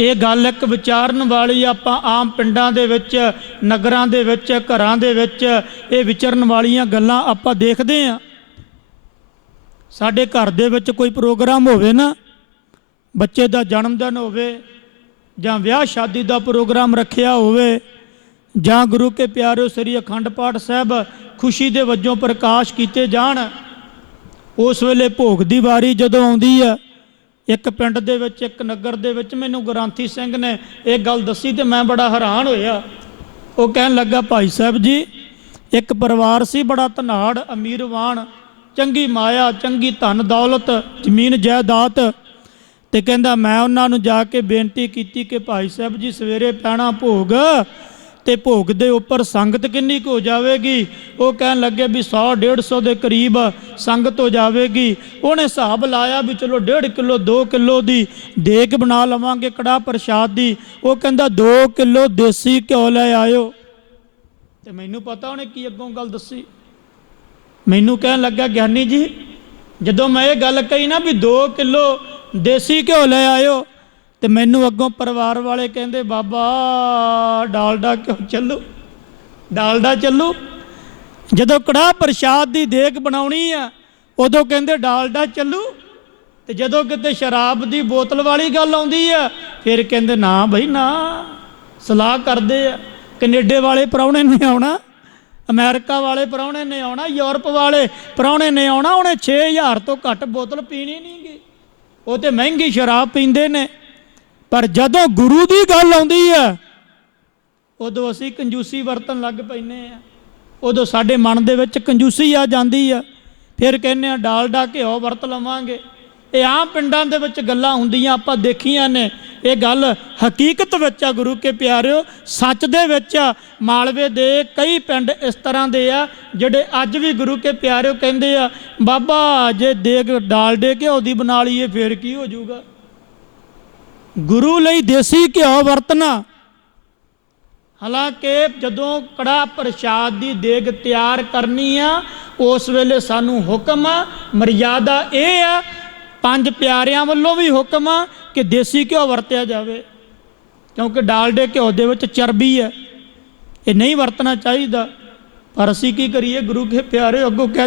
ਇਹ ਗੱਲ ਇੱਕ ਵਿਚਾਰਨ ਵਾਲੀ ਆਪਾਂ ਆਮ ਪਿੰਡਾਂ ਦੇ ਵਿੱਚ, ਨਗਰਾਂ ਦੇ ਵਿੱਚ, ਘਰਾਂ ਦੇ ਵਿੱਚ ਇਹ ਵਿਚਰਨ ਵਾਲੀਆਂ ਗੱਲਾਂ ਆਪਾਂ ਦੇਖਦੇ ਆਂ ਸਾਡੇ ਘਰ ਦੇ ਵਿੱਚ ਕੋਈ ਪ੍ਰੋਗਰਾਮ ਹੋਵੇ ਨਾ, ਬੱਚੇ ਦਾ ਜਨਮ ਦਿਨ ਹੋਵੇ ਜਾਂ ਵਿਆਹ ਸ਼ਾਦੀ ਦਾ ਪ੍ਰੋਗਰਾਮ ਰੱਖਿਆ ਹੋਵੇ ਜਾਂ ਗੁਰੂ ਕੇ ਪਿਆਰਿਓ ਸ੍ਰੀ ਅਖੰਡ ਪਾਠ ਸਾਹਿਬ ਖੁਸ਼ੀ ਦੇ ਵਜੋਂ ਪ੍ਰਕਾਸ਼ ਕੀਤੇ ਜਾਣ, ਉਸ ਵੇਲੇ ਭੋਗ ਦੀ ਵਾਰੀ ਜਦੋਂ ਆਉਂਦੀ ਆ ਇੱਕ ਪਿੰਡ ਦੇ ਵਿੱਚ, ਇੱਕ ਨਗਰ ਦੇ ਵਿੱਚ ਮੈਨੂੰ ਗੁਰਾਂਥੀ ਸਿੰਘ ਨੇ ਇਹ ਗੱਲ ਦੱਸੀ ਤੇ ਮੈਂ ਬੜਾ ਹੈਰਾਨ ਹੋਇਆ। ਉਹ ਕਹਿਣ ਲੱਗਾ, ਭਾਈ ਸਾਹਿਬ ਜੀ, ਇੱਕ ਪਰਿਵਾਰ ਸੀ, ਬੜਾ ਧਨਾੜ, ਅਮੀਰਵਾਨ, ਚੰਗੀ ਮਾਇਆ, ਚੰਗੀ ਧਨ, ਦੌਲਤ, ਜ਼ਮੀਨ, ਜਾਇਦਾਦ ਤੇ ਕਹਿੰਦਾ, ਮੈਂ ਉਹਨਾਂ ਨੂੰ ਜਾ ਕੇ ਬੇਨਤੀ ਕੀਤੀ ਕਿ ਭਾਈ ਸਾਹਿਬ ਜੀ, ਸਵੇਰੇ ਪੈਣਾ ਭੋਗ ਤੇ ਭੋਗ ਦੇ ਉੱਪਰ ਸੰਗਤ ਕਿੰਨੀ ਕੁ ਹੋ ਜਾਵੇਗੀ? ਉਹ ਕਹਿਣ ਲੱਗੇ ਵੀ 100 150 ਦੇ ਕਰੀਬ ਸੰਗਤ ਹੋ ਜਾਵੇਗੀ। ਉਹਨੇ ਹਿਸਾਬ ਲਾਇਆ ਵੀ ਚਲੋ 1.5 ਕਿਲੋ 2 ਕਿਲੋ ਦੀ ਦੇਗ ਬਣਾ ਲਵਾਂਗੇ ਕੜਾ ਪ੍ਰਸ਼ਾਦ ਦੀ। ਉਹ ਕਹਿੰਦਾ 2 ਕਿਲੋ ਦੇਸੀ ਘਿਓ ਲੈ ਆਇਓ। ਤੇ ਮੈਨੂੰ ਪਤਾ ਉਹਨੇ ਕੀ ਅੱਗੋਂ ਗੱਲ ਦੱਸੀ। ਮੈਨੂੰ ਕਹਿਣ ਲੱਗਾ, ਗਿਆਨੀ ਜੀ, ਜਦੋਂ ਮੈਂ ਇਹ ਗੱਲ ਕਹੀ ਨਾ ਵੀ 2 ਕਿਲੋ ਦੇਸੀ ਘਿਓ ਲੈ ਆਇਓ ਤੇ ਮੈਨੂੰ ਅੱਗੋਂ ਪਰਿਵਾਰ ਵਾਲੇ ਕਹਿੰਦੇ, ਬਾਬਾ, ਡਾਲਡਾ ਕਿਉਂ ਚੱਲੂ? ਡਾਲਡਾ ਚੱਲੂ? ਜਦੋਂ ਕੜਾਹ ਪ੍ਰਸ਼ਾਦ ਦੀ ਦੇਖ ਬਣਾਉਣੀ ਆ, ਉਦੋਂ ਕਹਿੰਦੇ, ਡਾਲਡਾ ਚੱਲੂ? ਤੇ ਜਦੋਂ ਕਿਤੇ ਸ਼ਰਾਬ ਦੀ ਬੋਤਲ ਵਾਲੀ ਗੱਲ ਆਉਂਦੀ ਆ, ਫਿਰ ਕਹਿੰਦੇ, ਨਾ ਬਈ, ਨਾ। ਸਲਾਹ ਕਰਦੇ ਆ। ਕੈਨੇਡਾ ਵਾਲੇ ਪ੍ਰਾਹੁਣੇ ਨੇ ਆਉਣਾ, ਅਮਰੀਕਾ ਵਾਲੇ ਪ੍ਰਾਹੁਣੇ ਨੇ ਆਉਣਾ, ਯੂਰਪ ਵਾਲੇ ਪ੍ਰਾਹੁਣੇ ਨੇ ਆਉਣਾ, ਉਹਨੇ 6000 ਤੋਂ ਘੱਟ ਬੋਤਲ ਪੀਣੀ ਨਹੀਂਗੀ ਉਹ ਤੇ ਮਹਿੰਗੀ ਸ਼ਰਾਬ ਪੀਂਦੇ ਨੇ। ਪਰ ਜਦੋਂ ਗੁਰੂ ਦੀ ਗੱਲ ਆਉਂਦੀ ਆ, ਉਦੋਂ ਅਸੀਂ ਕੰਜੂਸੀ ਵਰਤਣ ਲੱਗ ਪੈਨੇ ਆ। ਉਦੋਂ ਸਾਡੇ ਮਨ ਦੇ ਵਿੱਚ ਕੰਜੂਸੀ ਆ ਜਾਂਦੀ ਆ। ਫਿਰ ਕਹਿੰਦੇ ਆ ਡਾਲਡਾ ਘਿਓ ਵਰਤ ਲਵਾਂਗੇ। ਇਹ ਆਮ ਪਿੰਡਾਂ ਦੇ ਵਿੱਚ ਗੱਲਾਂ ਹੁੰਦੀਆਂ, ਆਪਾਂ ਦੇਖੀਆਂ ਨੇ। ਇਹ ਗੱਲ ਹਕੀਕਤ ਵਿੱਚ ਆ ਗੁਰੂ ਕੇ ਪਿਆਰਿਓ, ਸੱਚ ਦੇ ਵਿੱਚ ਆ। ਮਾਲਵੇ ਦੇ ਕਈ ਪਿੰਡ ਇਸ ਤਰ੍ਹਾਂ ਦੇ ਆ, ਜਿਹੜੇ ਅੱਜ ਵੀ ਗੁਰੂ ਕੇ ਪਿਆਰਿਓ ਕਹਿੰਦੇ ਆ, ਬਾਬਾ ਜੇ ਦੇਗ ਡਾਲਡੇ ਘਿਓ ਦੀ ਬਣਾ ਲਈਏ, ਫੇਰ ਕੀ ਹੋ ਜਾਊਗਾ? ਗੁਰੂ ਲਈ ਦੇਸੀ ਘਿਓ ਵਰਤਣਾ। ਹਾਲਾਂਕਿ ਜਦੋਂ ਕੜਾ ਪ੍ਰਸ਼ਾਦ ਦੀ ਦੇਗ ਤਿਆਰ ਕਰਨੀ ਆ, ਉਸ ਵੇਲੇ ਸਾਨੂੰ ਹੁਕਮ ਆ ਮਰਜ਼ਾਦਾ ਇਹ ਆ, ਪੰਜ ਪਿਆਰਿਆਂ ਵੱਲੋਂ ਵੀ ਹੁਕਮ ਆ ਕਿ ਦੇਸੀ ਘਿਓ ਵਰਤਿਆ ਜਾਵੇ। ਕਿਉਂਕਿ ਡਾਲਡੇ ਘਿਓ ਦੇ ਵਿੱਚ ਚਰਬੀ ਹੈ ਇਹ ਨਹੀਂ ਵਰਤਣਾ ਚਾਹੀਦਾ। ਪਰ ਅਸੀਂ ਕੀ ਕਰੀਏ, ਗੁਰੂ ਕੇ ਪਿਆਰੇ ਅੱਗੋਂ ਕਹਿ